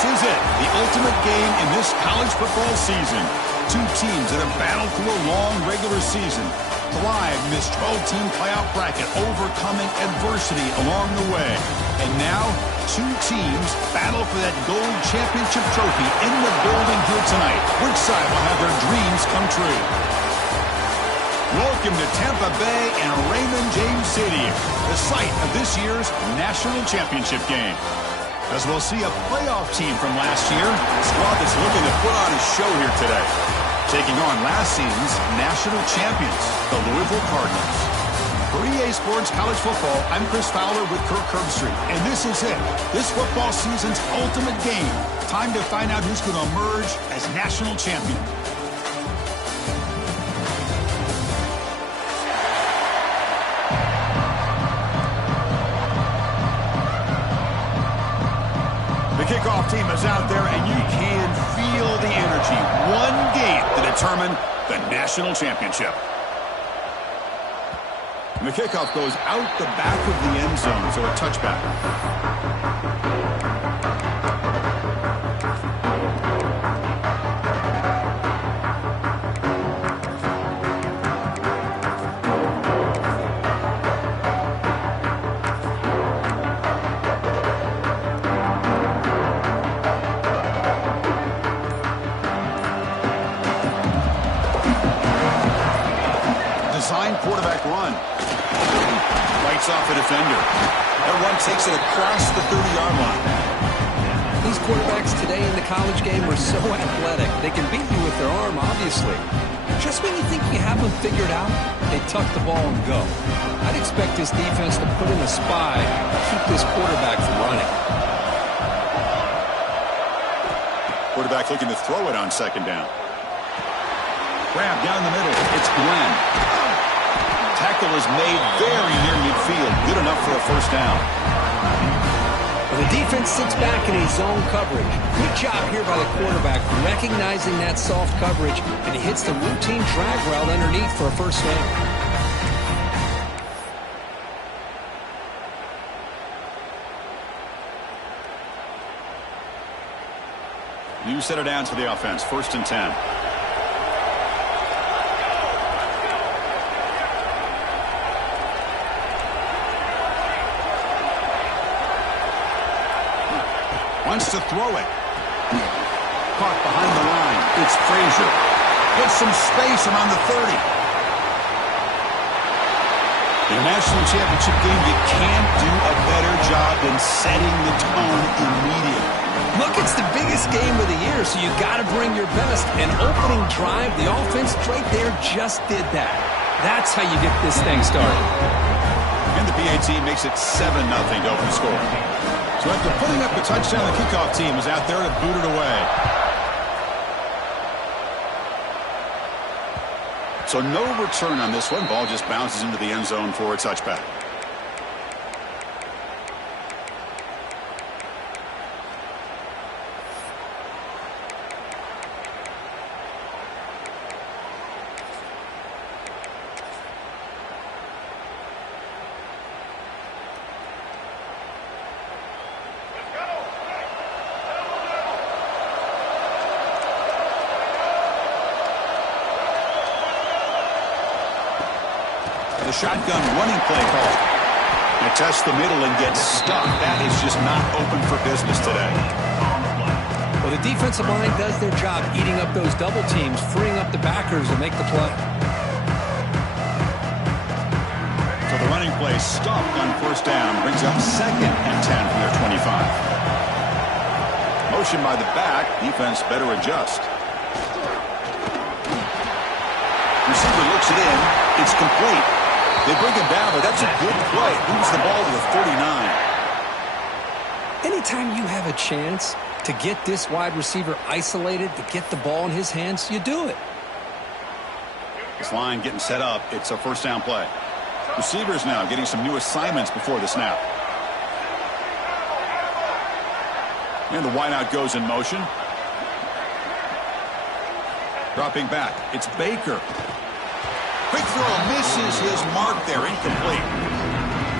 This is it, the ultimate game in this college football season. Two teams that have battled through a long regular season, thrived in this 12-team playoff bracket, overcoming adversity along the way. And now, two teams battle for that gold championship trophy in the building here tonight. Which side will have their dreams come true? Welcome to Tampa Bay and Raymond James City, the site of this year's national championship game. As we'll see a playoff team from last year, a squad that's looking to put on a show here today, taking on last season's national champions, the Louisville Cardinals. For EA Sports College Football, I'm Chris Fowler with Kirk Herbstreit, and this is it, this football season's ultimate game. Time to find out who's going to emerge as national champion. The kickoff team is out there, and you can feel the energy. One game to determine the national championship. And the kickoff goes out the back of the end zone, so a touchback. Quarterback run. Lights off the defender. That run takes it across the 30-yard line. These quarterbacks today in the college game are so athletic. They can beat you with their arm, obviously. Just when you think you have them figured out, they tuck the ball and go. I'd expect this defense to put in a spy to keep this quarterback from running. Quarterback looking to throw it on second down. Grab down the middle. It's Glenn. Tackle is made very near midfield. Good enough for a first down. Well, the defense sits back in a zone coverage. Good job here by the quarterback, recognizing that soft coverage, and he hits the routine drag route underneath for a first down. You set it down to the offense. 1st and 10. Wants to throw it. Caught behind the line. It's Frazier. Gets some space around the 30. In a national championship game, you can't do a better job than setting the tone immediately. Look, it's the biggest game of the year, so you got to bring your best. An opening drive, the offense right there just did that. That's how you get this thing started. And the PAT makes it 7-0 to open the score. So after putting up the touchdown, the kickoff team is out there to boot it away. So no return on this one. Ball just bounces into the end zone for a touchback. The shotgun running play call. They test the middle and get stuck. That is just not open for business today. Well, the defensive line does their job eating up those double teams, freeing up the backers to make the play. So the running play stopped on 1st down. Brings up 2nd and 10 from their 25. Motion by the back. Defense better adjust. Receiver looks it in. It's complete. They bring him down, but that's a good play. Moves the ball to the 49. Anytime you have a chance to get this wide receiver isolated, to get the ball in his hands, you do it. This line getting set up. It's a 1st down play. Receivers now getting some new assignments before the snap. And the wideout goes in motion. Dropping back. It's Baker. Quick throw misses his mark there. Incomplete.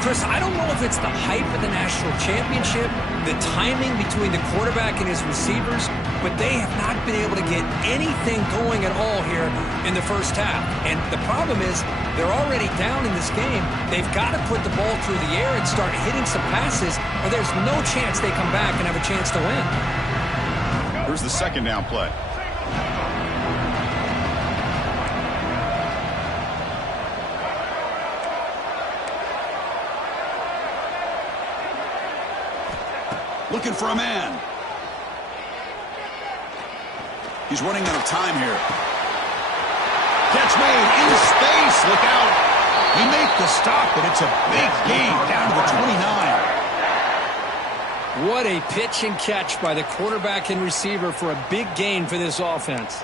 Chris, I don't know if it's the hype of the national championship, the timing between the quarterback and his receivers, but they have not been able to get anything going at all here in the first half. And the problem is they're already down in this game. They've got to put the ball through the air and start hitting some passes, or there's no chance they come back and have a chance to win. Here's the second down play. Looking for a man. He's running out of time here. Catch made in space. Look out. He made the stop, but it's a big gain down to the 29. What a pitch and catch by the quarterback and receiver for a big gain for this offense.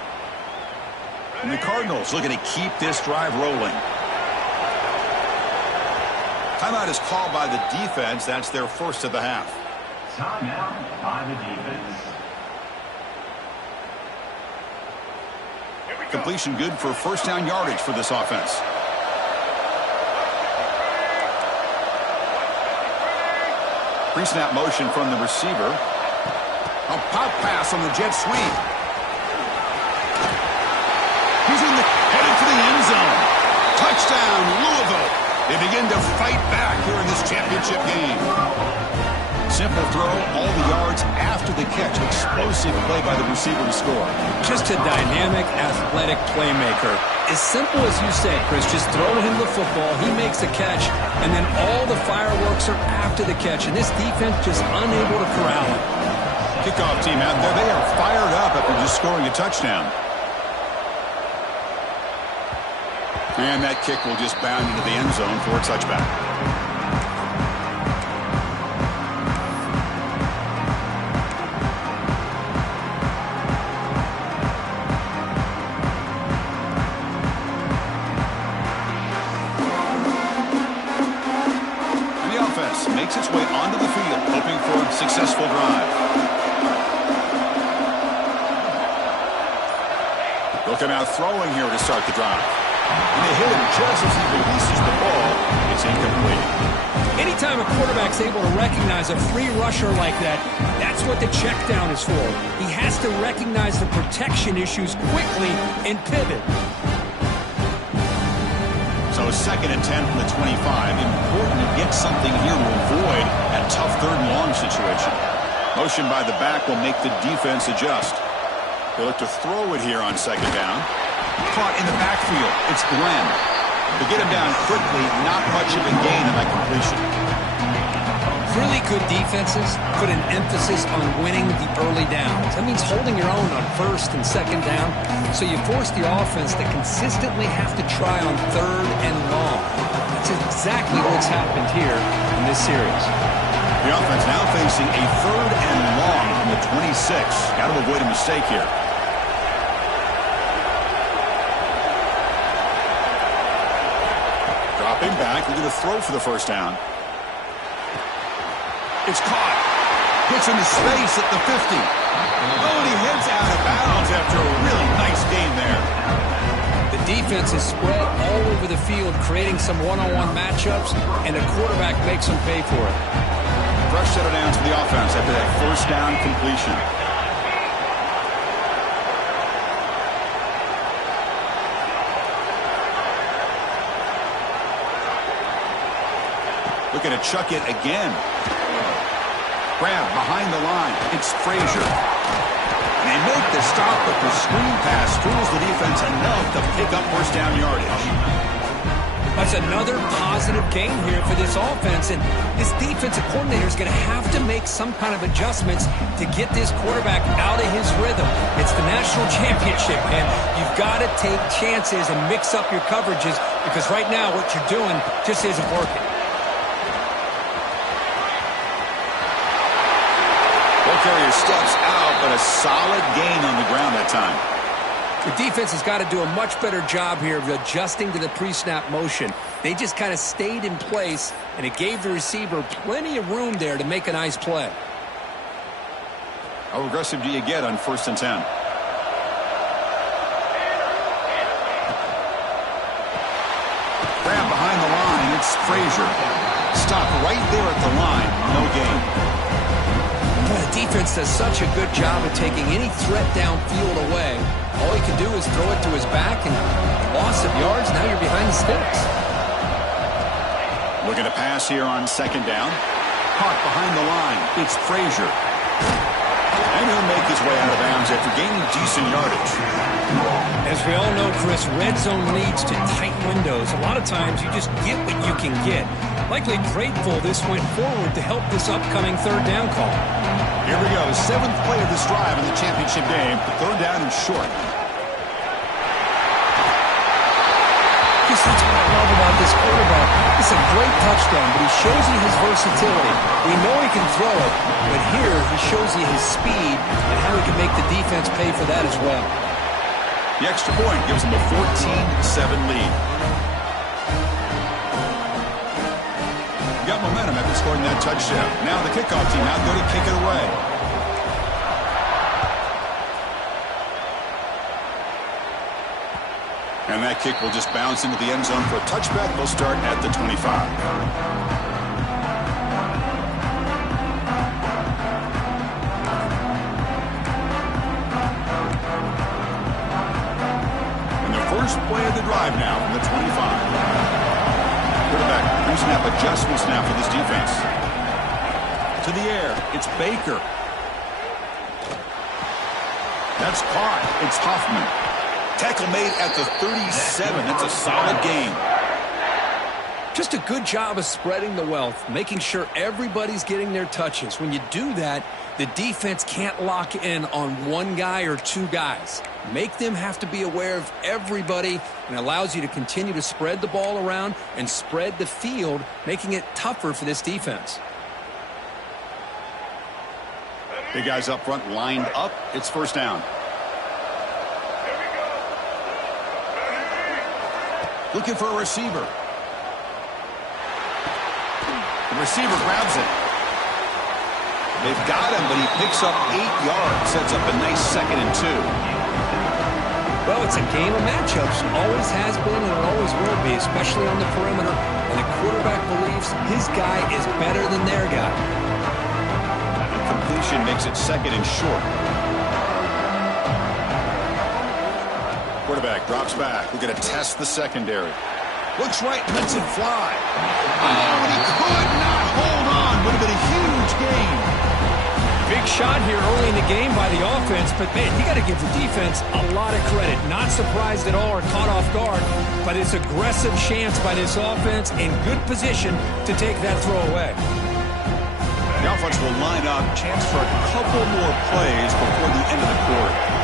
And the Cardinals looking to keep this drive rolling. Timeout is called by the defense. That's their first of the half. Timeout by the defense. Completion good for first down yardage for this offense. Pre-snap motion from the receiver. A pop pass on the jet sweep. He's headed for the end zone. Touchdown, Louisville. They begin to fight back here in this championship game. Simple throw, all the yards after the catch. Explosive play by the receiver to score. Just a dynamic, athletic playmaker. As simple as you say, Chris, just throw him the football, he makes a catch, and then all the fireworks are after the catch, and this defense just unable to corral him. Kickoff team out there, they are fired up after just scoring a touchdown. And that kick will just bound into the end zone for a touchback. Makes its way onto the field, hoping for a successful drive. They'll come out throwing here to start the drive. And they hit him just as he releases the ball. It's incomplete. Anytime a quarterback's able to recognize a free rusher like that, that's what the check down is for. He has to recognize the protection issues quickly and pivot. So second and 10 from the 25. Important to get something here to avoid that tough third and long situation. Motion by the back will make the defense adjust. They look to throw it here on second down. Caught in the backfield. It's Glenn. To get him down quickly, not much of a gain in that completion. Really good defenses put an emphasis on winning the early downs. That means holding your own on first and second down, so you force the offense to consistently have to try on third and long. That's exactly what's happened here in this series. The offense now facing a third and long from the 26. Got to avoid a mistake here. Dropping back, looking to throw for the first down. It's caught. Gets into space at the 50. Oh, and he heads out of bounds after a really nice game there. The defense is spread all over the field, creating some one-on-one matchups, and the quarterback makes them pay for it. Fresh set of downs for the offense after that first down completion. Looking to chuck it again. Grab behind the line. It's Frazier. And they make the stop, but the screen pass fools the defense enough to pick up first down yardage. That's another positive game here for this offense, and this defensive coordinator is going to have to make some kind of adjustments to get this quarterback out of his rhythm. It's the national championship, man. You've got to take chances and mix up your coverages, because right now what you're doing just isn't working. Carrier steps out, but a solid gain on the ground that time. The defense has got to do a much better job here of adjusting to the pre-snap motion. They just kind of stayed in place, and it gave the receiver plenty of room there to make a nice play. How aggressive do you get on first and 10? Grab behind the line. It's Frazier. stop right there at the line. No gain. Boy, the defense does such a good job of taking any threat downfield away. All he can do is throw it to his back, and loss of yards, now you're behind the sticks. Looking to pass here on second down. Caught behind the line. It's Frazier. And he'll make his way out of bounds after gaining decent yardage. As we all know, Chris, red zone leads to tight windows. A lot of times you just get what you can get. Likely grateful this went forward to help this upcoming third down call. Here we go. 7th play of this drive in the championship game. Third down and short. That's what I love about this quarterback. It's a great touchdown, but he shows you his versatility. We know he can throw it, but here he shows you his speed and how he can make the defense pay for that as well. The extra point gives him a 14-7 lead. Got momentum after scoring that touchdown. Now the kickoff team out there to kick it away. And that kick will just bounce into the end zone for a touchback. They'll start at the 25. And the first play of the drive now from the 25. Quarterback using up adjustments now for this defense. To the air. It's Baker. That's caught. It's Huffman. Tackle made at the 37. That's a solid gain. Just a good job of spreading the wealth, making sure everybody's getting their touches. When you do that, the defense can't lock in on one guy or two guys. Make them have to be aware of everybody, and allows you to continue to spread the ball around and spread the field, making it tougher for this defense. Big guys up front lined up. It's first down. Looking for a receiver. The receiver grabs it. They've got him, but he picks up 8 yards. Sets up a nice 2nd and 2. Well, it's a game of matchups. Always has been and it always will be, especially on the perimeter. And the quarterback believes his guy is better than their guy. The completion makes it 2nd and short. Quarterback drops back. We're going to test the secondary. Looks right, lets it fly. Oh, and he could not hold on. Would have been a huge gain. Big shot here early in the game by the offense, but man, you got to give the defense a lot of credit. Not surprised at all or caught off guard, but it's aggressive chance by this offense in good position to take that throw away. The offense will line up. Chance for a couple more plays before the end of the quarter.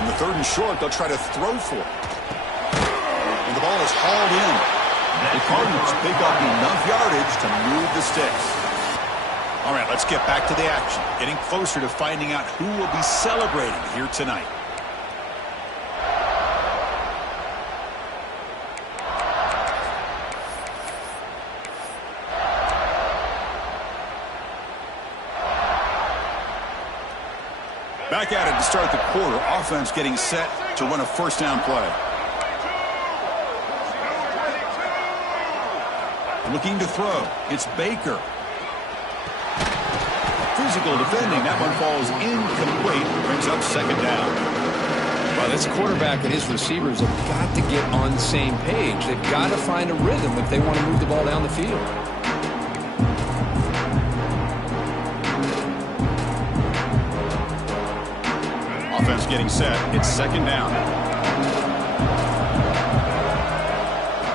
In the 3rd and short, they'll try to throw for it. And the ball is hauled in. The Cardinals pick up enough yardage to move the sticks. All right, let's get back to the action. Getting closer to finding out who will be celebrating here tonight. Back at it to start the quarter. Offense getting set to run a first down play. Looking to throw. It's Baker. Physical defending. That one falls incomplete. Brings up 2nd down. Well, this quarterback and his receivers have got to get on the same page. They've got to find a rhythm if they want to move the ball down the field. Offense getting set. It's 2nd down.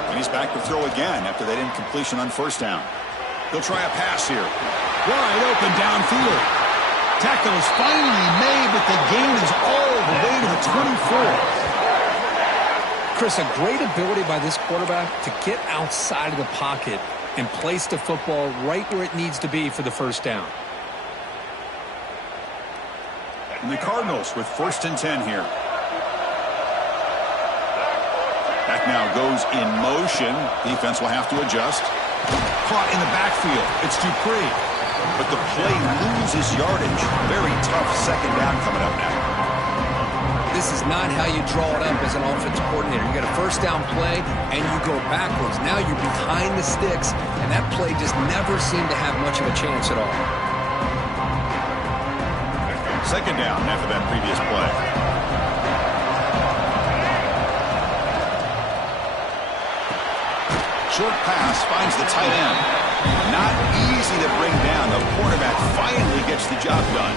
And he's back to throw again after that incompletion on first down. He'll try a pass here. Wide open downfield. Tackle is finally made, but the gain is all the way to the 24. Chris, a great ability by this quarterback to get outside of the pocket and place the football right where it needs to be for the first down. And the Cardinals with 1st and 10 here. Back now goes in motion. Defense will have to adjust. Caught in the backfield. It's Dupree. But the play loses yardage. Very tough 2nd down coming up now. This is not how you draw it up as an offensive coordinator. You got a first down play, and you go backwards. Now you're behind the sticks, and that play just never seemed to have much of a chance at all. Second down after that previous play. Short pass finds the tight end. Not easy to bring down. The quarterback finally gets the job done.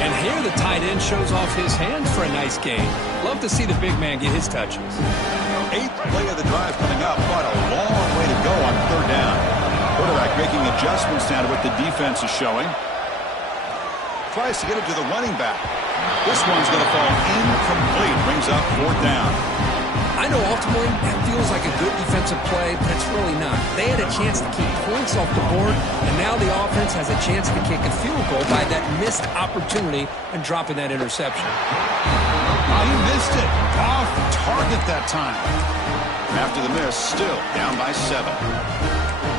And here the tight end shows off his hands for a nice gain. Love to see the big man get his touches. Eighth play of the drive coming up, but a long way to go on third down. Quarterback making adjustments now to what the defense is showing. Tries to get it to the running back. This one's going to fall incomplete. Brings up fourth down. I know ultimately that feels like a good defensive play, but it's really not. They had a chance to keep points off the board, and now the offense has a chance to kick a field goal by that missed opportunity and dropping that interception. Oh, he missed it. Off target that time. After the miss, still down by 7.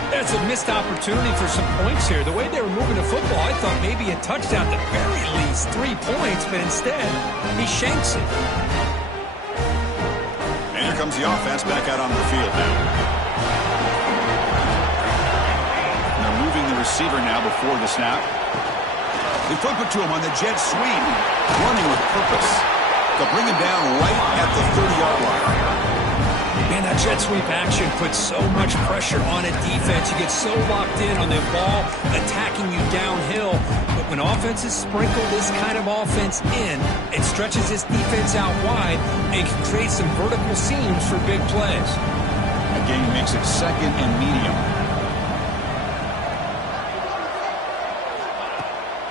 That's a missed opportunity for some points here. The way they were moving the football, I thought maybe a touchdown, at the very least 3 points, but instead, he shanks it. And here comes the offense back out onto the field now. And they're moving the receiver now before the snap. They flip it to him on the jet sweep. Running with purpose. They'll bring him down right at the 30-yard line. Man, that jet sweep action puts so much pressure on a defense. You get so locked in on the ball attacking you downhill. But when offenses sprinkle this kind of offense in, it stretches this defense out wide and can create some vertical seams for big plays. Again, he makes it second and medium.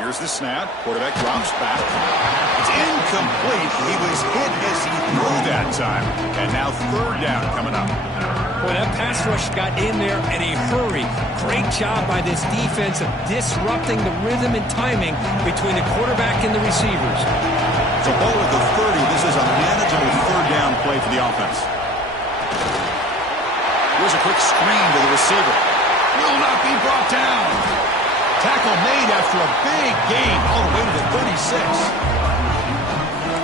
Here's the snap. Quarterback drops back. It's incomplete. He was hit as he threw that time. And now third down coming up. Boy, that pass rush got in there in a hurry. Great job by this defense of disrupting the rhythm and timing between the quarterback and the receivers. So ball at the 30. This is a manageable third down play for the offense. Here's a quick screen to the receiver. Will not be brought down. Tackle made after a big gain all the way to the 36.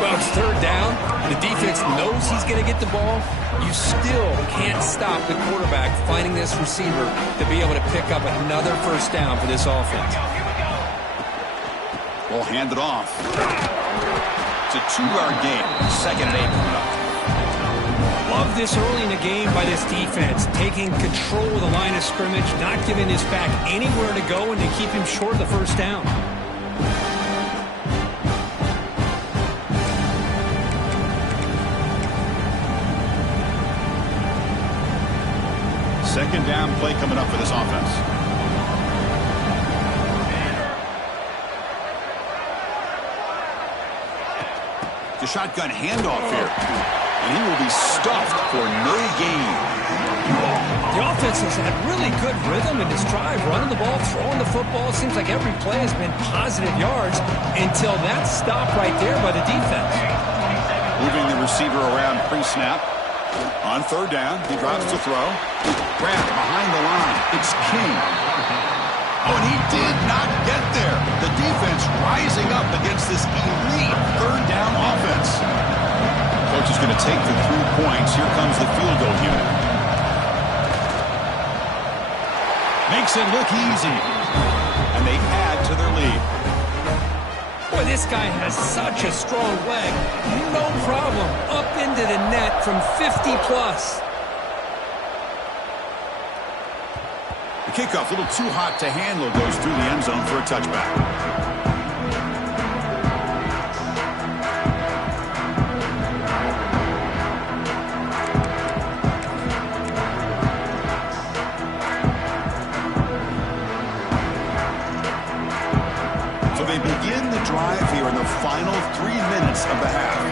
Well, it's third down. The defense knows he's going to get the ball. You still can't stop the quarterback finding this receiver to be able to pick up another first down for this offense. We'll hand it off. It's a 2-yard gain. Second and 8 coming up. Love this early in the game by this defense, taking control of the line of scrimmage, not giving this back anywhere to go, and to keep him short of the first down. Second down play coming up for this offense. The shotgun handoff here. And he will be stuffed for no gain. The offense has had really good rhythm in this drive, running the ball, throwing the football. It seems like every play has been positive yards until that stop right there by the defense. Moving the receiver around pre-snap. On third down, he drops to throw. Grab behind the line. It's King. Oh, and he did not get there. The defense rising up against this elite third down offense. Coach is going to take the 3 points. Here comes the field goal unit. Makes it look easy. And they add to their lead. Boy, this guy has such a strong leg. No problem. Up into the net from 50+. The kickoff, a little too hot to handle, goes through the end zone for a touchback. So they begin the drive here in the final 3 minutes of the half.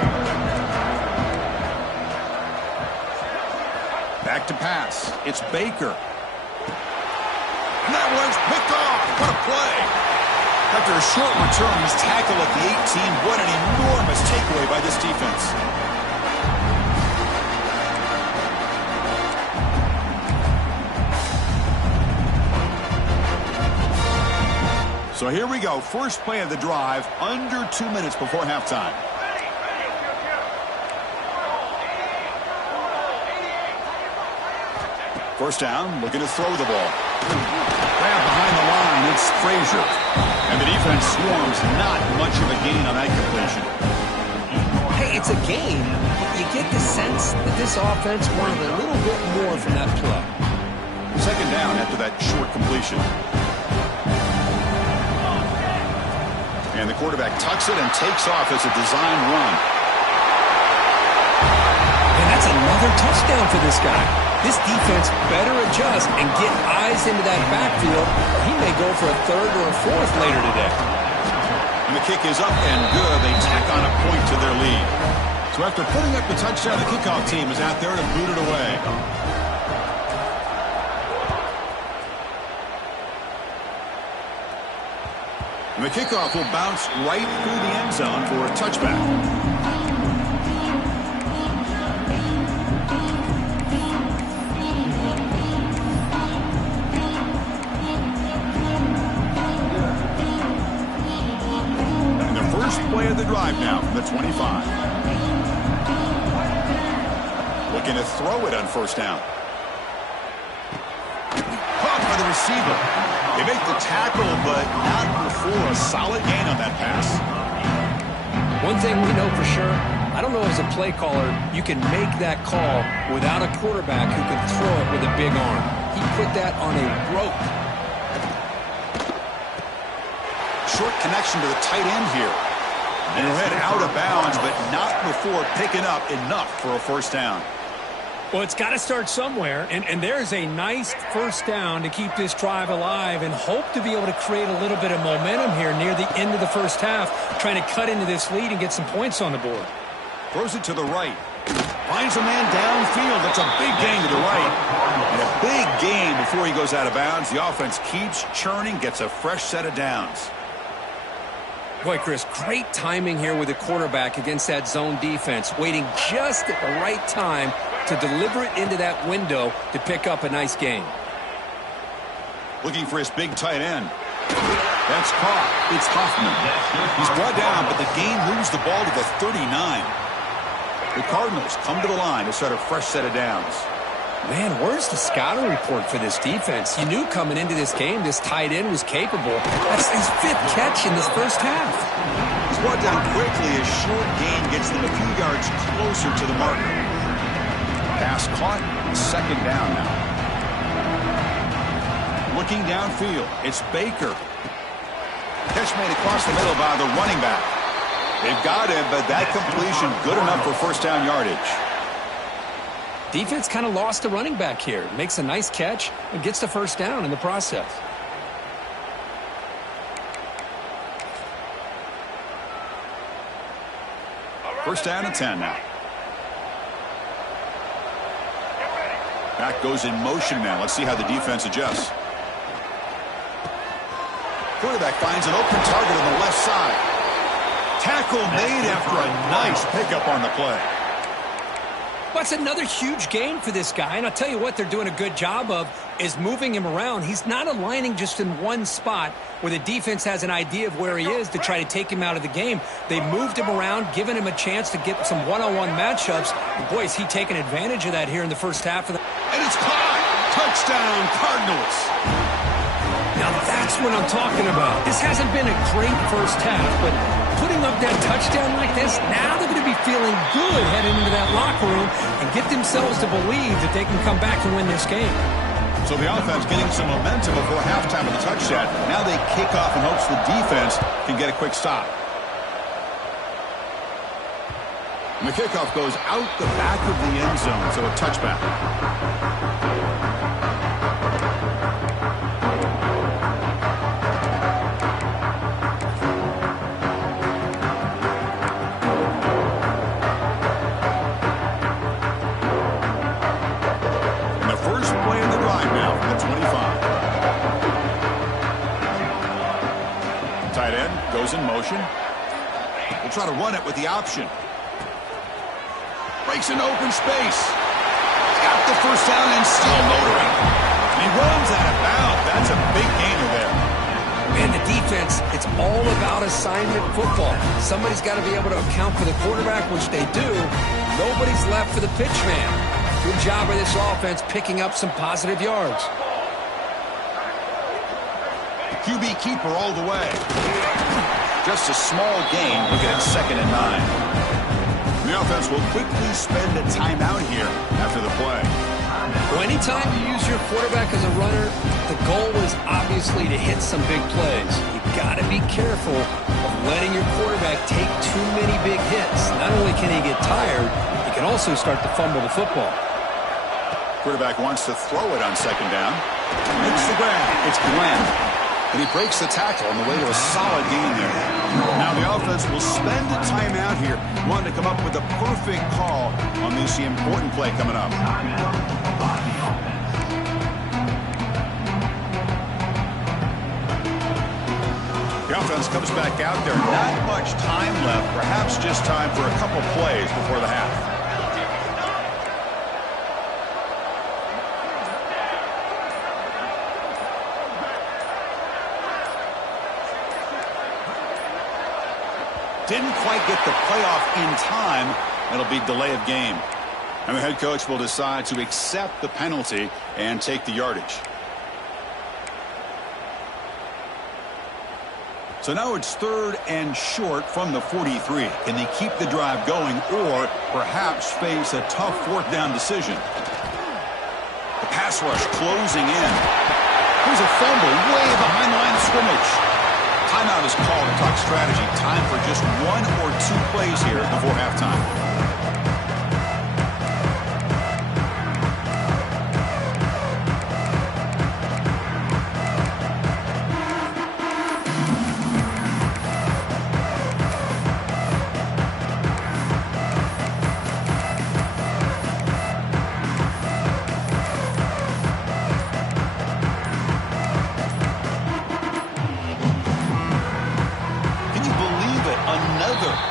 Back to pass. It's Baker. And that one's picked off. What a play. After a short return, he's tackled at the 18. What an enormous takeaway by this defense. So here we go. First play of the drive, under 2 minutes before halftime. First down, looking to throw the ball. Grab behind the line, it's Frazier. And the defense swarms, not much of a gain on that completion. Hey, it's a gain. You get the sense that this offense wanted a little bit more from that play. Second down after that short completion. And the quarterback tucks it and takes off as a design run. And that's another touchdown for this guy. This defense better adjust and get eyes into that backfield. He may go for a third or a fourth later today. And the kick is up and good. They tack on a point to their lead. So after putting up the touchdown, the kickoff team is out there to boot it away. And the kickoff will bounce right through the end zone for a touchback. And the first play of the drive now from the 25. Looking to throw it on first down. Caught by the receiver. They make the tackle, but not before a solid gain on that pass. One thing we know for sure, I don't know as a play caller, you can make that call without a quarterback who can throw it with a big arm. He put that on a rope. Short connection to the tight end here. And he'll head out of bounds, but not before picking up enough for a first down. Well, it's got to start somewhere, and there's a nice first down to keep this drive alive and hope to be able to create a little bit of momentum here near the end of the first half, trying to cut into this lead and get some points on the board. Throws it to the right. Finds a man downfield. That's a big gain to the right. And a big gain before he goes out of bounds. The offense keeps churning, gets a fresh set of downs. Boy, Chris, great timing here with the quarterback against that zone defense, waiting just at the right time to deliver it into that window to pick up a nice gain. Looking for his big tight end. That's caught. It's Hoffman. He's brought down, but the game moves the ball to the 39. The Cardinals come to the line to start a fresh set of downs. Man, where's the scouting report for this defense? You knew coming into this game this tight end was capable. That's his fifth catch in this first half. He's brought down quickly. A short gain gets them a few yards closer to the marker. Pass caught. Second down now. Looking downfield. It's Baker. Catch made across the middle by the running back. They've got him, but that completion good enough for first down yardage. Defense kind of lost the running back here. Makes a nice catch and gets the first down in the process. First down and 10 now. Back goes in motion now. Let's see how the defense adjusts. Quarterback finds an open target on the left side. Tackle made after a nice pickup on the play. That's another huge game for this guy, and I'll tell you what they're doing a good job of is moving him around. He's not aligning just in one spot where the defense has an idea of where he is to try to take him out of the game. They moved him around, giving him a chance to get some one-on-one matchups. And boy, is he taking advantage of that here in the first half of the... And it's caught! Touchdown, Cardinals! Now that's what I'm talking about. This hasn't been a great first half, but putting up that touchdown like this, now they're going to be feeling good heading into that locker room and get themselves to believe that they can come back and win this game. So the offense getting some momentum before halftime of the touchdown. Now they kick off in hopes the defense can get a quick stop. And the kickoff goes out the back of the end zone, so a touchback. In motion. We'll try to run it with the option. Breaks an open space. Got the first down and still motoring. And he runs out of bounds. That's a big gainer there. Man, the defense, it's all about assignment football. Somebody's got to be able to account for the quarterback, which they do. Nobody's left for the pitch man. Good job by this offense picking up some positive yards. QB keeper all the way. Just a small gain. Look at it, 2nd and 9. The offense will quickly spend a timeout here after the play. Well, anytime you use your quarterback as a runner, the goal is obviously to hit some big plays. You got to be careful of letting your quarterback take too many big hits. Not only can he get tired, he can also start to fumble the football. Quarterback wants to throw it on 2nd down. Makes the grab. It's Glenn. And he breaks the tackle on the way to a solid gain there. Now the offense will spend a timeout here, wanting to come up with a perfect call on this important play coming up. The offense comes back out there. Not much time left. Perhaps just time for a couple plays before the half. Didn't quite get the playoff in time. It'll be delay of game. And the head coach will decide to accept the penalty and take the yardage. So now it's 3rd and short from the 43. Can they keep the drive going or perhaps face a tough 4th down decision? The pass rush closing in. Here's a fumble way behind the line of scrimmage. Timeout is called to talk strategy. Time for just 1 or 2 plays here before halftime.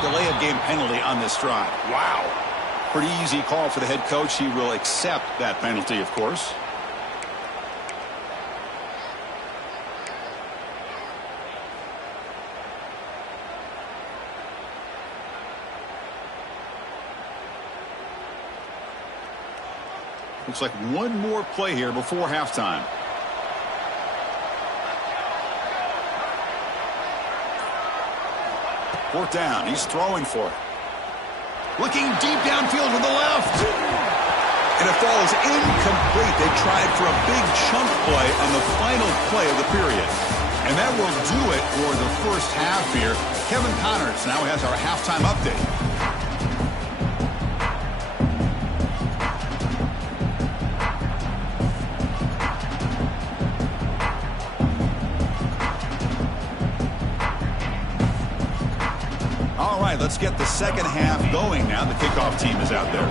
Delay of game penalty on this drive. Wow. Pretty easy call for the head coach. He will accept that penalty, of course. Looks like one more play here before halftime. Fourth down. He's throwing for it. Looking deep downfield to the left. And it falls incomplete. They tried for a big chunk play on the final play of the period. And that will do it for the first half here. Kevin Connors now has our halftime update. All right, let's get the second half going now. The kickoff team is out there.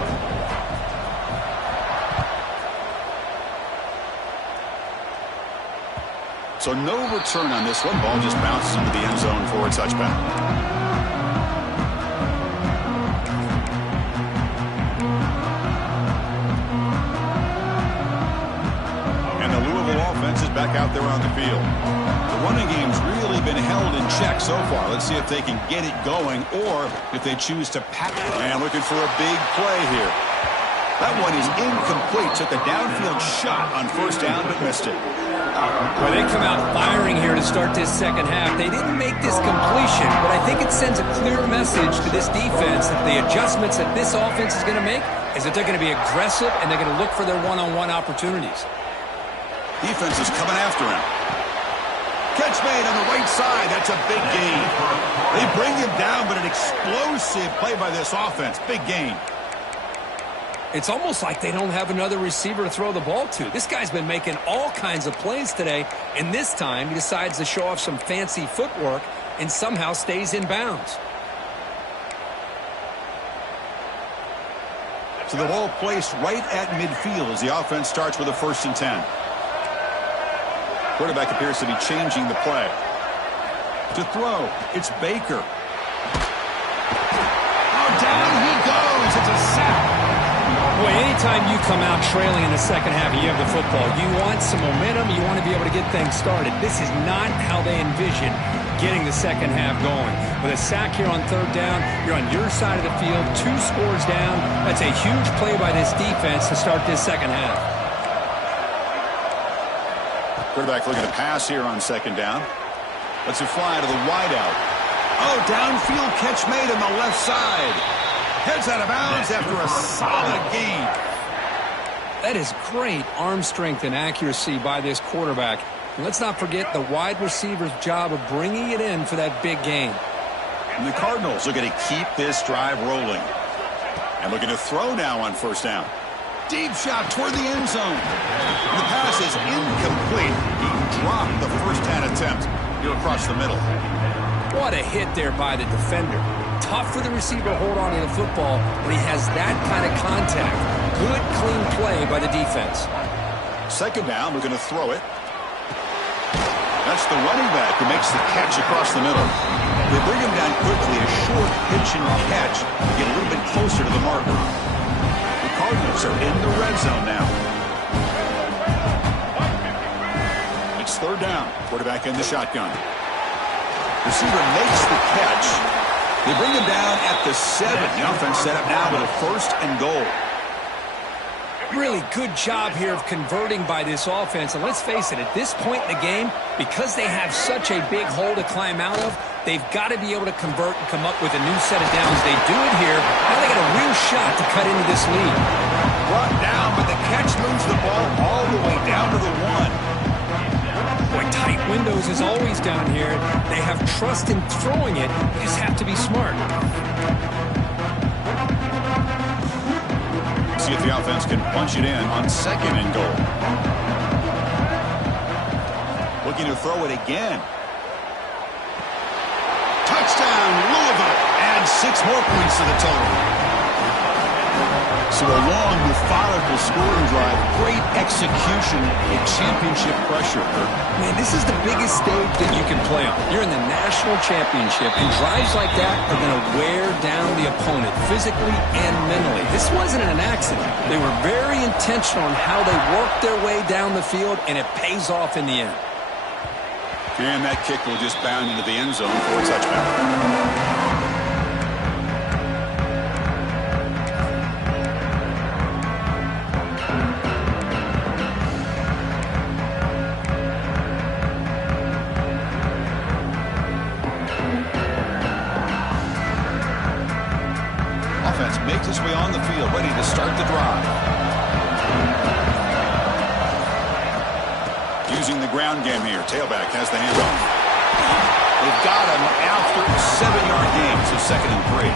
So no return on this one. Ball just bounces into the end zone for a touchback. And the Louisville offense is back out there on the field. The running game's really been held in check so far. Let's see if they can get it going or if they choose to pack it. And looking for a big play here. That one is incomplete. Took a downfield shot on first down but missed it. Well, they come out firing here to start this second half. They didn't make this completion, but I think it sends a clear message to this defense that the adjustments that this offense is going to make is that they're going to be aggressive and they're going to look for their one-on-one opportunities. Defense is coming after him. Catch made on the right side. That's a big gain. They bring him down, but an explosive play by this offense. Big gain. It's almost like they don't have another receiver to throw the ball to. This guy's been making all kinds of plays today, and this time he decides to show off some fancy footwork and somehow stays in bounds. So the ball placed right at midfield as the offense starts with a 1st and 10. Quarterback appears to be changing the play. To throw, it's Baker. Oh, down he goes. It's a sack. Boy, anytime you come out trailing in the second half and you have the football, you want some momentum, you want to be able to get things started. This is not how they envision getting the second half going. With a sack here on third down, you're on your side of the field, 2 scores down. That's a huge play by this defense to start this second half. Quarterback looking to pass here on second down. Let's it fly to the wideout. Oh, downfield catch made on the left side. Heads out of bounds after a solid gain. That is great arm strength and accuracy by this quarterback. And let's not forget the wide receiver's job of bringing it in for that big gain. And the Cardinals looking to keep this drive rolling. And looking to throw now on first down. Deep shot toward the end zone. And the pass is incomplete. He dropped the first down attempt here across the middle. What a hit there by the defender. Tough for the receiver to hold on to the football when he has that kind of contact. Good, clean play by the defense. Second down, we're going to throw it. That's the running back who makes the catch across the middle. They bring him down quickly, a short pitch and catch to get a little bit closer to the marker. The Cardinals are in the red zone now. It's third down. Quarterback in the shotgun. Receiver makes the catch. They bring him down at the 7. The offense set up now with a first and goal. Really good job here of converting by this offense. And let's face it, at this point in the game, because they have such a big hole to climb out of, they've got to be able to convert and come up with a new set of downs. They do it here. Now they got a real shot to cut into this lead. Brought down, but the catch moves the ball all the way down to the 1. Boy, tight windows is always down here. They have trust in throwing it. You just have to be smart. See if the offense can punch it in on second and goal. Looking to throw it again. Touchdown, Louisville. And 6 more points to the total. So a long, methodical scoring drive. Great execution and championship pressure. Man, this is the biggest stage that you can play on. You're in the national championship, and drives like that are going to wear down the opponent physically and mentally. This wasn't an accident. They were very intentional on how they worked their way down the field, and it pays off in the end. And that kick will just bound into the end zone for a touchdown. Offense makes its way on the field, ready to start the drive. Using the ground game here. Tailback has the handoff. They've got him after a 7-yard gain, so 2nd and 3.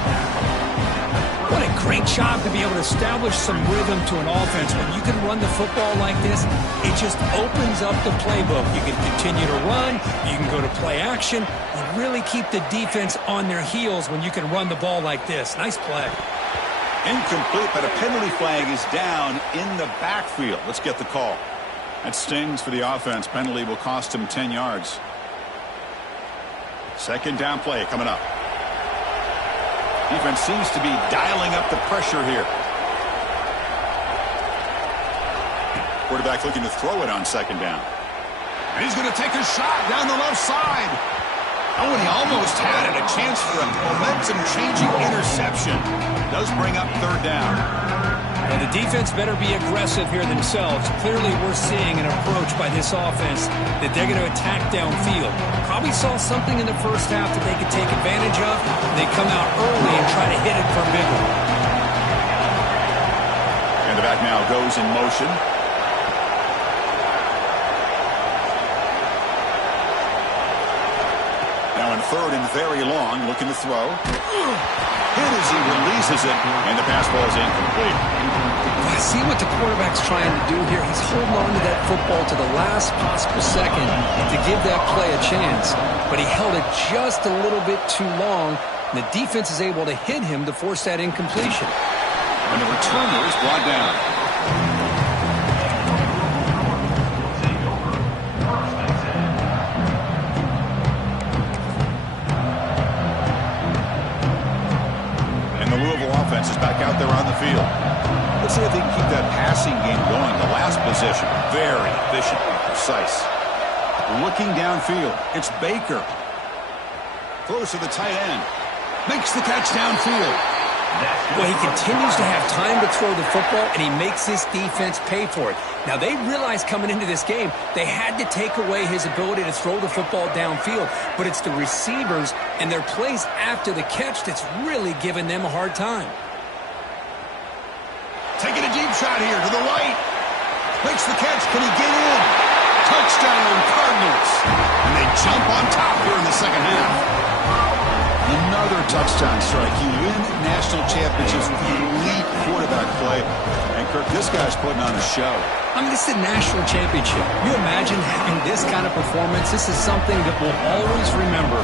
What a great job to be able to establish some rhythm to an offense. When you can run the football like this, it just opens up the playbook. You can continue to run. You can go to play action. And really keep the defense on their heels when you can run the ball like this. Nice play. Incomplete, but a penalty flag is down in the backfield. Let's get the call. That stings for the offense. Penalty will cost him 10 yards. Second down play coming up. Defense seems to be dialing up the pressure here. Quarterback looking to throw it on second down. And he's going to take a shot down the left side. Oh, and he almost had it. A chance for a momentum-changing interception. Does bring up third down. And the defense better be aggressive here themselves. Clearly, we're seeing an approach by this offense that they're going to attack downfield. Probably saw something in the first half that they could take advantage of. They come out early and try to hit it for a big one. And the back now goes in motion. Now in third and very long, looking to throw. Hit as he releases it, and the pass ball is incomplete. I see what the quarterback's trying to do here. He's holding on to that football to the last possible second to give that play a chance. But he held it just a little bit too long, and the defense is able to hit him to force that incompletion. And the returner is brought down. Is back out there on the field. Let's see if he precise. Looking downfield, it's Baker. Throws to the tight end. Makes the catch downfield. Well, he continues to have time to throw the football, and he makes his defense pay for it. Now, they realized coming into this game they had to take away his ability to throw the football downfield, but it's the receivers and their plays after the catch that's really giving them a hard time. Taking a deep shot here to the right. Makes the catch. Can he get in? Touchdown, Cardinals. And they jump on top here in the second half. Another touchdown strike. You win national championships with elite quarterback play. And, Kirk, this guy's putting on a show. I mean, this is a national championship. You imagine having this kind of performance? This is something that we'll always remember.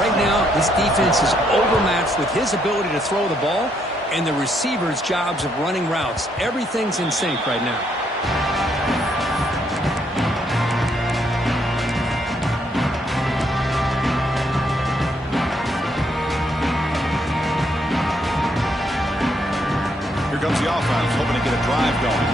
Right now, this defense is overmatched with his ability to throw the ball and the receivers' jobs of running routes. Everything's in sync right now. Comes the offense, hoping to get a drive going.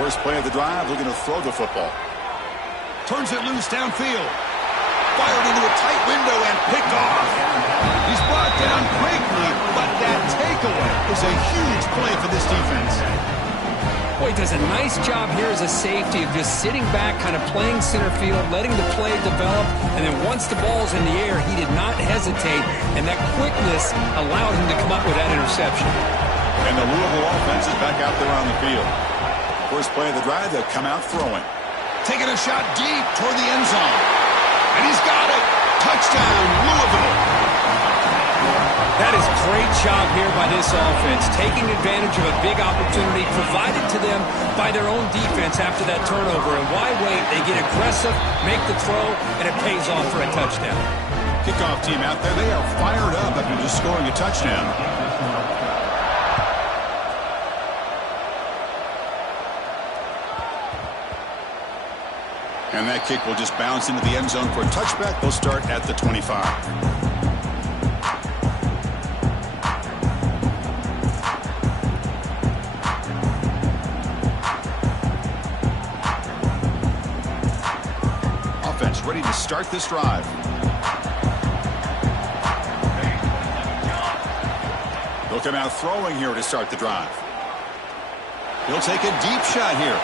First play of the drive, looking to throw the football. Turns it loose downfield. Fired into a tight window and picked off. He's brought down quickly, but that takeaway is a huge play for this defense. Boy, he does a nice job here as a safety of just sitting back, kind of playing center field, letting the play develop, and then once the ball's in the air, he did not hesitate, and that quickness allowed him to come up with that interception. And the Louisville offense is back out there on the field. First play of the drive, they'll come out throwing. Taking a shot deep toward the end zone. And he's got it. Touchdown, Louisville. That is a great job here by this offense, taking advantage of a big opportunity provided to them by their own defense after that turnover. And why wait? They get aggressive, make the throw, and it pays off for a touchdown. Kickoff team out there, they are fired up after just scoring a touchdown. And that kick will just bounce into the end zone for a touchback. They'll start at the 25. Ready to start this drive. They'll come out throwing here to start the drive. He'll take a deep shot here.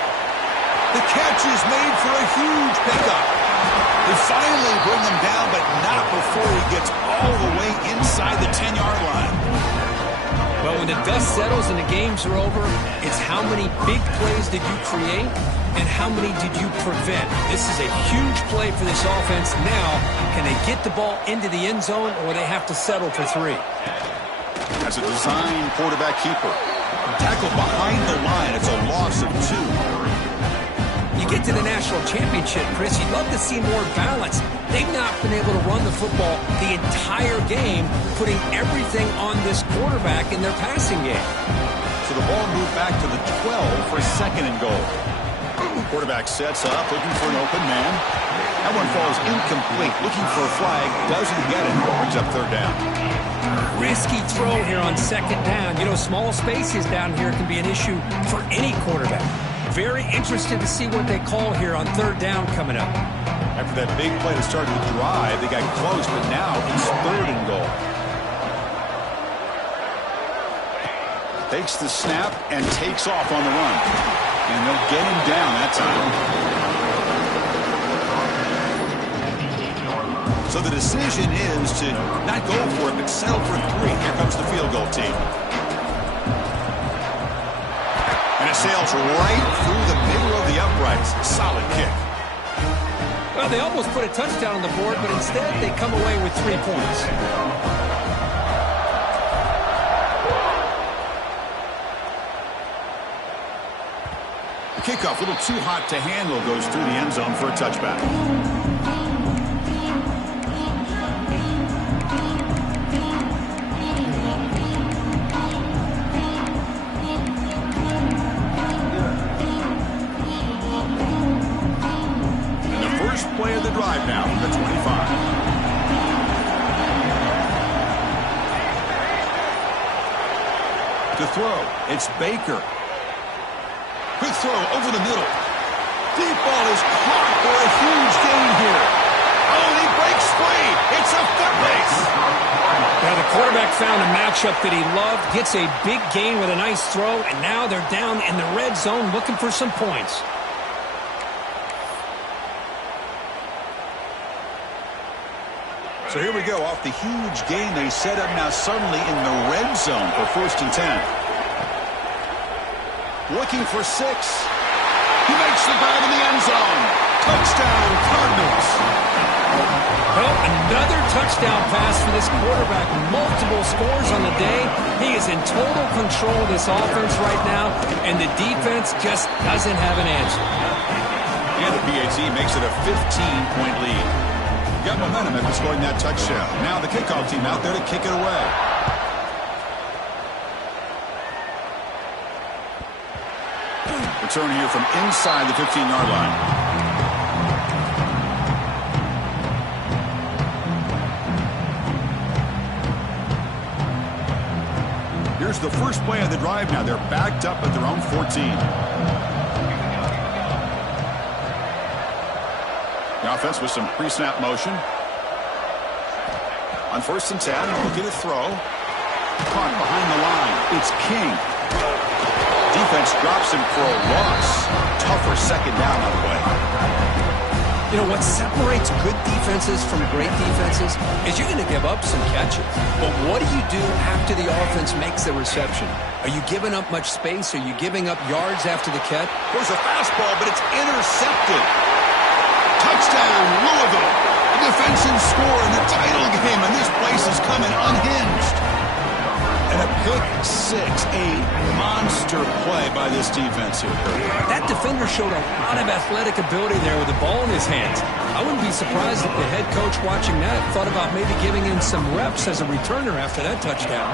The catch is made for a huge pickup. They finally bring him down, but not before he gets all the way inside the 10-yard line. Well, when the dust settles and the games are over, it's how many big plays did you create and how many did you prevent? This is a huge play for this offense. Now, can they get the ball into the end zone, or they have to settle for 3? As a design quarterback keeper. Tackle behind the line. It's a loss of 2. You get to the national championship, Chris, you'd love to see more balance. They've not been able to run the football the entire game, putting everything on this quarterback in their passing game. So the ball moved back to the 12 for a second and goal. Quarterback sets up, looking for an open man. That one falls incomplete. Looking for a flag, doesn't get it. Brings up third down. Risky throw here on second down. You know, small spaces down here can be an issue for any quarterback. Very interested to see what they call here on third down coming up. After that big play to start the drive, they got close, but now it's third and goal. Takes the snap and takes off on the run. And they'll get him down that time. So the decision is to not go for it, but settle for 3. Here comes the field goal team. And it sails right through the middle of the uprights. Solid kick. Well, they almost put a touchdown on the board, but instead they come away with 3 points. Kickoff, a little too hot to handle, goes through the end zone for a touchback. And the first play of the drive now from the 25. To throw, it's Baker. Quick throw over the middle. Deep ball is caught for a huge gain here. Oh, and he breaks free. It's a foot race. Now the quarterback found a matchup that he loved, gets a big gain with a nice throw, and now they're down in the red zone looking for some points. So here we go. Off the huge gain they set up now suddenly in the red zone for 1st and 10. Looking for 6. He makes the grab in the end zone. Touchdown, Cardinals. Well, another touchdown pass for this quarterback. Multiple scores on the day. He is in total control of this offense right now, and the defense just doesn't have an answer. And the PAT makes it a 15-point lead. Got momentum after scoring that touchdown. Now the kickoff team out there to kick it away. Return here from inside the 15-yard line. Here's the first play of the drive now. They're backed up at their own 14. The offense with some pre-snap motion. On 1st and 10, looking to throw. Caught behind the line. It's King. Defense drops him for a loss. Tougher second down on the way. You know, what separates good defenses from great defenses is you're going to give up some catches. But what do you do after the offense makes the reception? Are you giving up much space? Are you giving up yards after the catch? There's a fastball, but it's intercepted. Touchdown, Louisville. A defensive score in the title game, and this place is coming unhinged. And a pick 6, a monster play by this defense here. That defender showed a lot of athletic ability there with the ball in his hands. I wouldn't be surprised if the head coach watching that thought about maybe giving him some reps as a returner after that touchdown.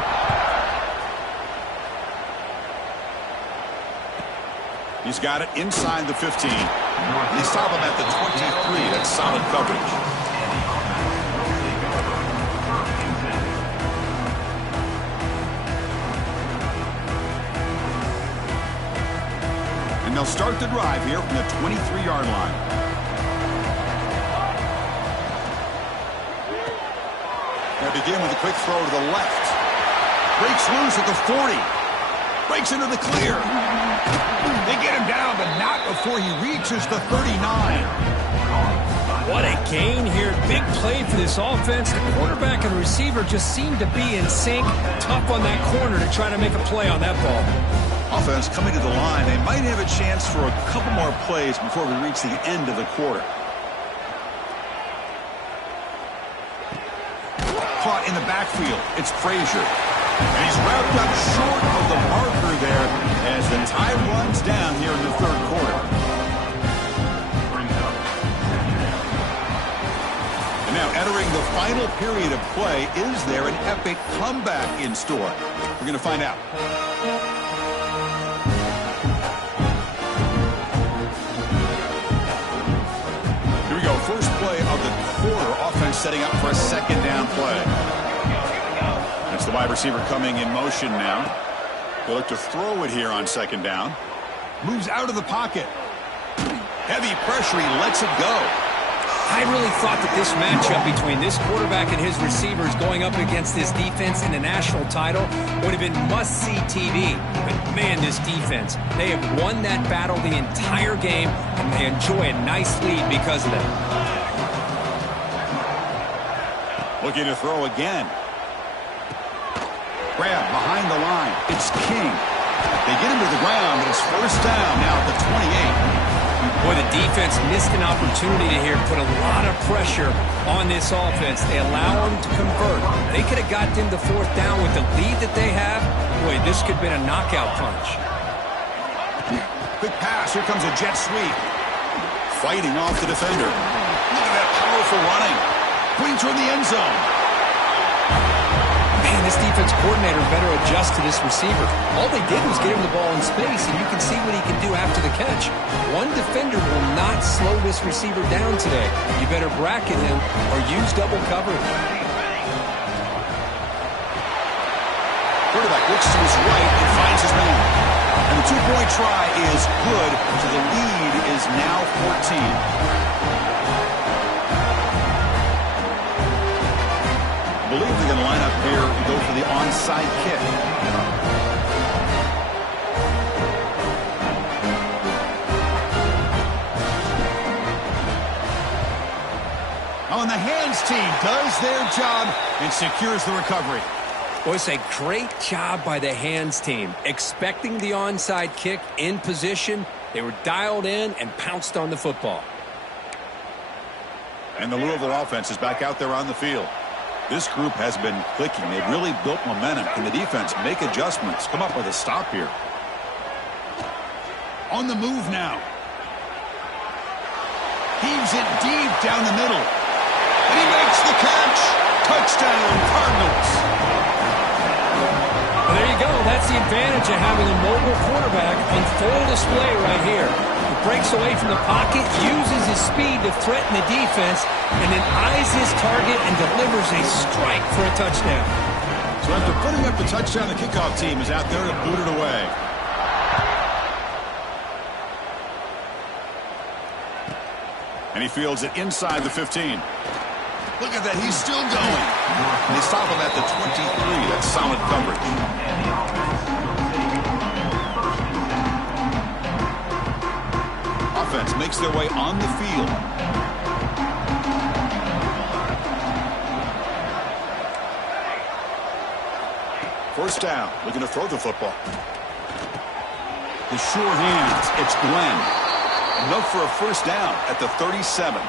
He's got it inside the 15. They stop him at the 23. That's solid coverage. And they'll start the drive here from the 23-yard line. They begin with a quick throw to the left. Breaks loose at the 40. Breaks into the clear. They get him down, but not before he reaches the 39. What a gain here. Big play for this offense. The quarterback and receiver just seem to be in sync. Tough on that corner to try to make a play on that ball. Offense coming to the line. They might have a chance for a couple more plays before we reach the end of the quarter. Caught in the backfield. It's Frazier. And he's wrapped up short of the marker there as the time runs down here in the third quarter. And now entering the final period of play, is there an epic comeback in store? We're going to find out. Here we go. First play of the quarter. Offense setting up for a second down play. That's the wide receiver coming in motion now. They'll look to throw it here on second down. Moves out of the pocket. Heavy pressure. He lets it go. I really thought that this matchup between this quarterback and his receivers going up against this defense in the national title would have been must-see TV. But, man, this defense, they have won that battle the entire game, and they enjoy a nice lead because of that. Looking to throw again. Grab behind the line. It's King. They get him to the ground, but it's first down now at the 28. Boy, the defense missed an opportunity to here put a lot of pressure on this offense. They allow them to convert. They could have got them to fourth down with the lead that they have. Boy, this could have been a knockout punch. Quick pass. Here comes a jet sweep. Fighting off the defender. Look at that powerful running. Putting toward the end zone. Man, this defense coordinator better adjust to this receiver. All they did was get him the ball in space, and you can see what he can do after the catch. One defender will not slow this receiver down today. You better bracket him or use double coverage. Quarterback looks to his right and finds against his man. And the two-point try is good, so the lead is now 14. I believe they're going to line up here and go for the onside kick. Oh, and the hands team does their job and secures the recovery. Boy, it's a great job by the hands team. Expecting the onside kick in position, they were dialed in and pounced on the football. And the Louisville offense is back out there on the field. This group has been clicking. They've really built momentum. Can the defense make adjustments? Come up with a stop here. On the move now. Heaves it deep down the middle. And he makes the catch. Touchdown, Cardinals. Well, there you go. That's the advantage of having a mobile quarterback on full display right here. He breaks away from the pocket, uses his speed to threaten the defense, and then eyes his target and delivers a strike for a touchdown. So after putting up the touchdown, the kickoff team is out there to boot it away. And he fields it inside the 15. Look at that, he's still going. And they stop him at the 23. That's solid coverage. Offense makes their way on the field. First down, looking to throw the football. The sure hands, it's Glenn. Enough for a first down at the 37.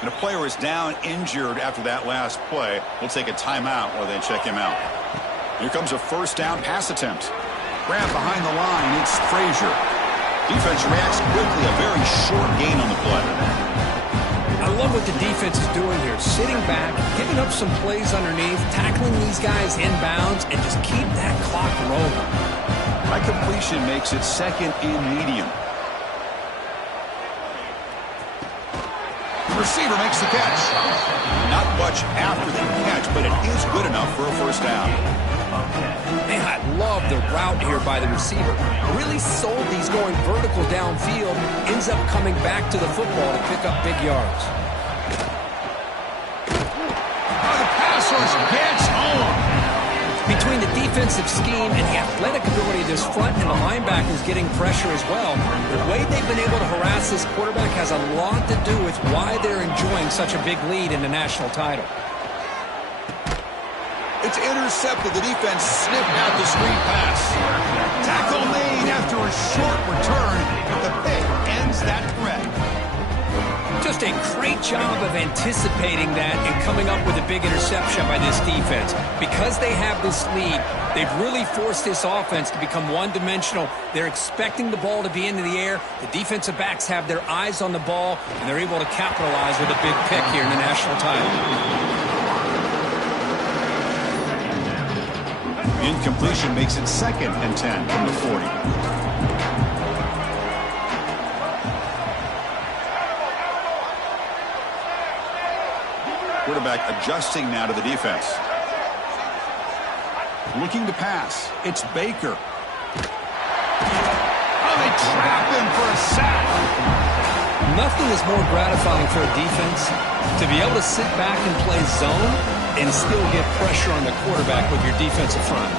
And a player is down injured after that last play. We'll take a timeout while they check him out. Here comes a first down pass attempt. Grab behind the line. It's Frazier. Defense reacts quickly. A very short gain on the play. I love what the defense is doing here. Sitting back, giving up some plays underneath, tackling these guys inbounds, and just keep that clock rolling. That completion makes it second and medium. Receiver makes the catch. Not much after the catch, but it is good enough for a first down. Man, I love the route here by the receiver. Really sold these going vertical downfield. Ends up coming back to the football to pick up big yards. Oh, the pass rush gets home. Between the defensive scheme and the athletic ability of this front and the linebackers getting pressure as well, the way they've been able to harass this quarterback has a lot to do with why they're enjoying such a big lead in the national title. It's intercepted. The defense sniffed out the screen pass. Tackle made after a short return, but the pick ends that threat. Just a great job of anticipating that and coming up with a big interception by this defense. Because they have this lead, they've really forced this offense to become one-dimensional. They're expecting the ball to be into the air. The defensive backs have their eyes on the ball, and they're able to capitalize with a big pick here in the national title. Incompletion makes it second and 10 from the 40. Quarterback adjusting now to the defense. Looking to pass. It's Baker. Oh, they trap him for a sack. Nothing is more gratifying for a defense to be able to sit back and play zone and still get pressure on the quarterback with your defensive front.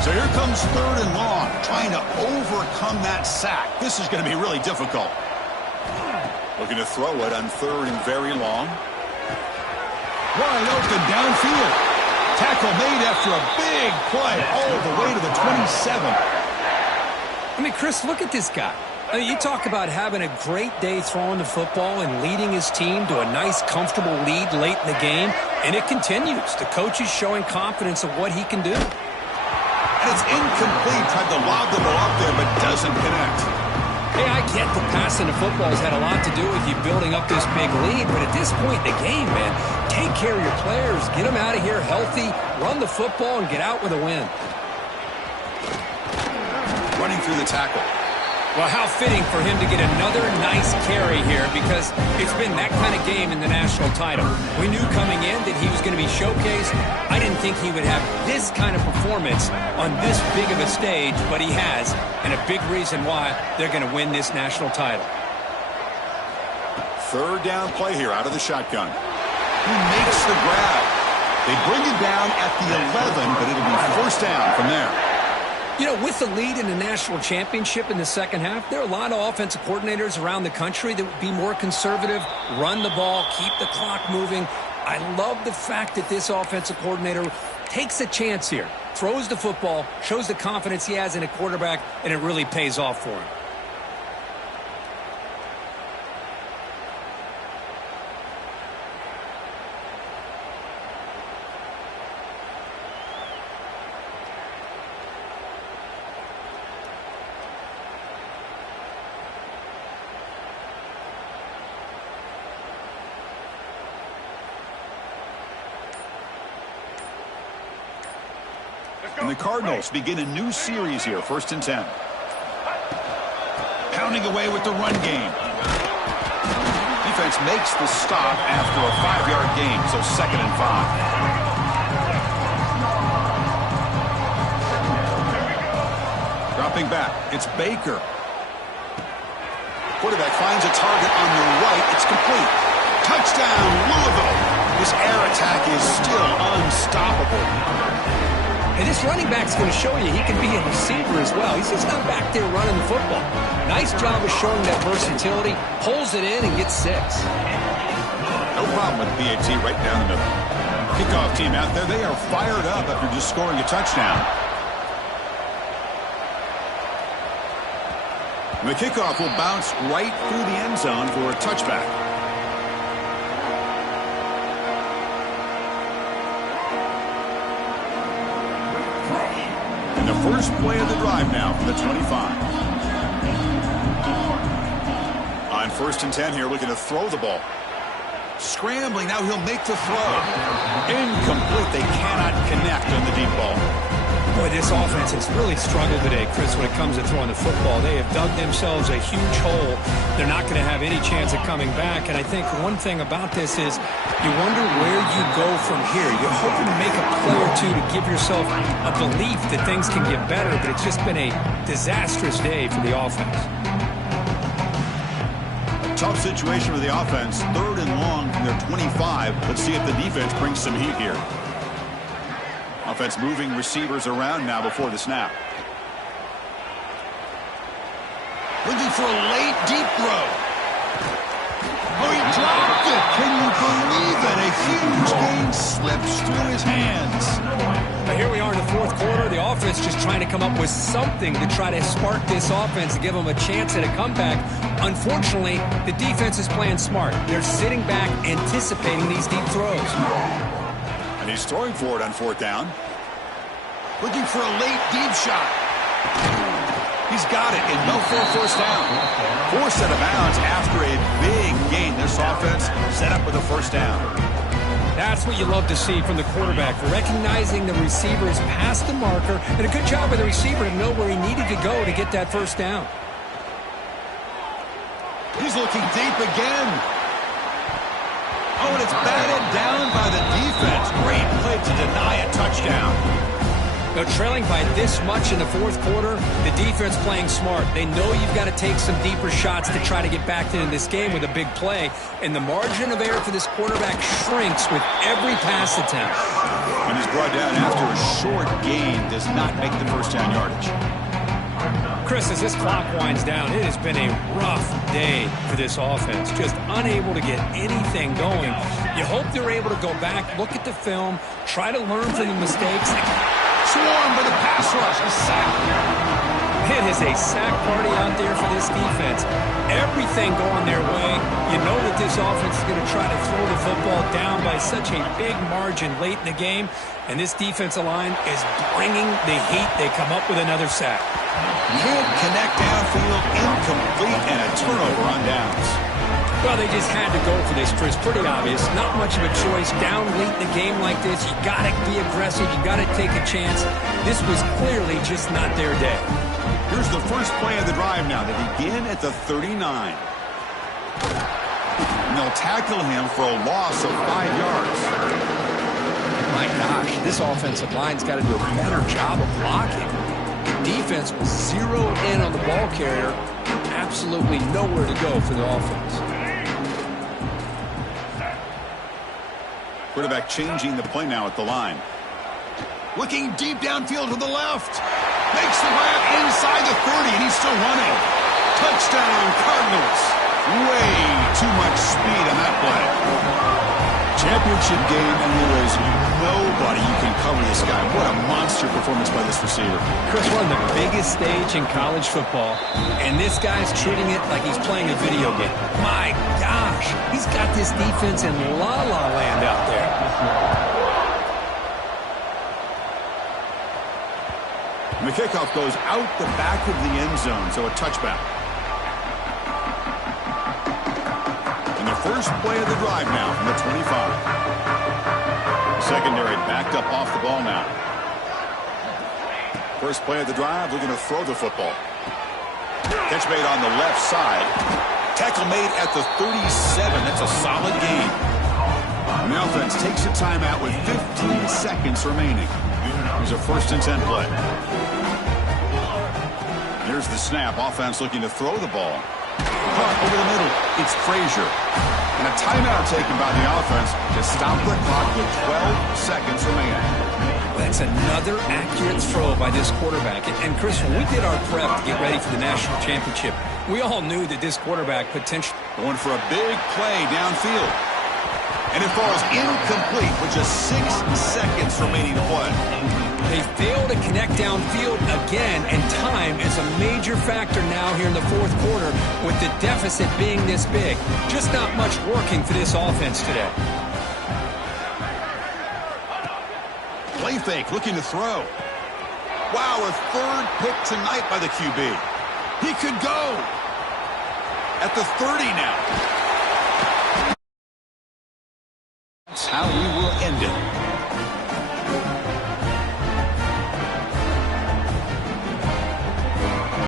So here comes third and long, trying to overcome that sack. This is going to be really difficult. Looking to throw it on third and very long. Wide open downfield. Tackle made after a big play all the way to the 27. I mean, Chris, look at this guy. I mean, you talk about having a great day throwing the football and leading his team to a nice, comfortable lead late in the game, and it continues. The coach is showing confidence of what he can do. And it's incomplete. Tried to lob the ball up there, but doesn't connect. Hey, I get the passing the football has had a lot to do with you building up this big lead, but at this point in the game, man, take care of your players, get them out of here healthy, run the football, and get out with a win. Running through the tackle. Well, how fitting for him to get another nice carry here because it's been that kind of game in the national title. We knew coming in that he was going to be showcased. I didn't think he would have this kind of performance on this big of a stage, but he has, and a big reason why they're going to win this national title. Third down play here out of the shotgun. He makes the grab. They bring him down at the 11, but it'll be first down from there. You know, with the lead in the national championship in the second half, there are a lot of offensive coordinators around the country that would be more conservative, run the ball, keep the clock moving. I love the fact that this offensive coordinator takes a chance here, throws the football, shows the confidence he has in a quarterback, and it really pays off for him. And the Cardinals begin a new series here, 1st and 10. Pounding away with the run game. Defense makes the stop after a 5-yard gain, so 2nd and 5. Dropping back, it's Baker. Quarterback finds a target on the right. It's complete. Touchdown, Louisville. This air attack is still unstoppable. And this running back's going to show you he can be a receiver as well. He's just not back there running the football. Nice job of showing that versatility. Pulls it in and gets 6. No problem with PAT right down the middle. Kickoff team out there, they are fired up after just scoring a touchdown. The kickoff will bounce right through the end zone for a touchback. The first play of the drive now from the 25. On 1st and 10 here, looking to throw the ball. Scrambling, now he'll make the throw. Incomplete, they cannot connect on the deep ball. Boy, this offense has really struggled today, Chris, when it comes to throwing the football. They have dug themselves a huge hole. They're not going to have any chance of coming back. And I think one thing about this is you wonder where you go from here. You're hoping to make a play or two to give yourself a belief that things can get better, but it's just been a disastrous day for the offense. A tough situation for the offense. 3rd and long from their 25. Let's see if the defense brings some heat here. Offense moving receivers around now before the snap. Looking for a late deep throw. Oh, he dropped it. Can you believe it? A huge gain slips through his hands. Now here we are in the 4th quarter. The offense just trying to come up with something to try to spark this offense and give them a chance at a comeback. Unfortunately, the defense is playing smart. They're sitting back anticipating these deep throws. And he's throwing for it on 4th down. Looking for a late deep shot. He's got it, and no for a first down. Forced out of bounds after a big gain. This offense set up with a first down. That's what you love to see from the quarterback, recognizing the receivers past the marker, and a good job by the receiver to know where he needed to go to get that first down. He's looking deep again. Oh, and it's batted down by the defense. Great play to deny a touchdown. Now, trailing by this much in the 4th quarter, the defense playing smart. They know you've got to take some deeper shots to try to get back into this game with a big play. And the margin of error for this quarterback shrinks with every pass attempt. And he's brought down after a short gain. Does not make the first down yardage. Chris, as this clock winds down, it has been a rough day for this offense. Just unable to get anything going. You hope they're able to go back, look at the film, try to learn from the mistakes. Swarmed by the pass rush. A sack. It is a sack party out there for this defense. Everything going their way. You know that this offense is going to try to throw the football down by such a big margin late in the game. And this defensive line is bringing the heat. They come up with another sack. Can't connect downfield, incomplete, and a turnover on downs. Well, they just had to go for this, Chris. Pretty obvious. Not much of a choice. Down late in the game like this, you got to be aggressive. You got to take a chance. This was clearly just not their day. Here's the first play of the drive now. They begin at the 39. And they'll tackle him for a loss of 5 yards. My gosh, this offensive line's got to do a better job of blocking. The defense was zeroed in on the ball carrier. Absolutely nowhere to go for the offense. Quarterback changing the play now at the line. Looking deep downfield to the left. Makes the grab inside the 30, and he's still running. Touchdown, Cardinals. Way too much speed on that play. Championship game, and there is nobody you can cover this guy. What a monster performance by this receiver. Chris, one of the biggest stage in college football, and this guy's treating it like he's playing a video game. My gosh, he's got this defense in la-la land out there. And the kickoff goes out the back of the end zone, so a touchback. And the first play of the drive now from the 25. Secondary backed up off the ball now. First play of the drive, looking to throw the football. Catch made on the left side. Tackle made at the 37. That's a solid gain. And the offense takes a timeout with 15 seconds remaining. Here's a 1st and 10 play. Here's the snap. Offense looking to throw the ball. Caught over the middle. It's Frazier. And a timeout taken by the offense to stop the clock with 12 seconds remaining. That's another accurate throw by this quarterback. And Chris, when we did our prep to get ready for the national championship, we all knew that this quarterback potentially going for a big play downfield. And it falls incomplete with just 6 seconds remaining to play. They fail to connect downfield again, and time is a major factor now here in the 4th quarter with the deficit being this big. Just not much working for this offense today. Play fake, looking to throw. Wow, a 3rd pick tonight by the QB. He could go at the 30 now. That's how we will end it.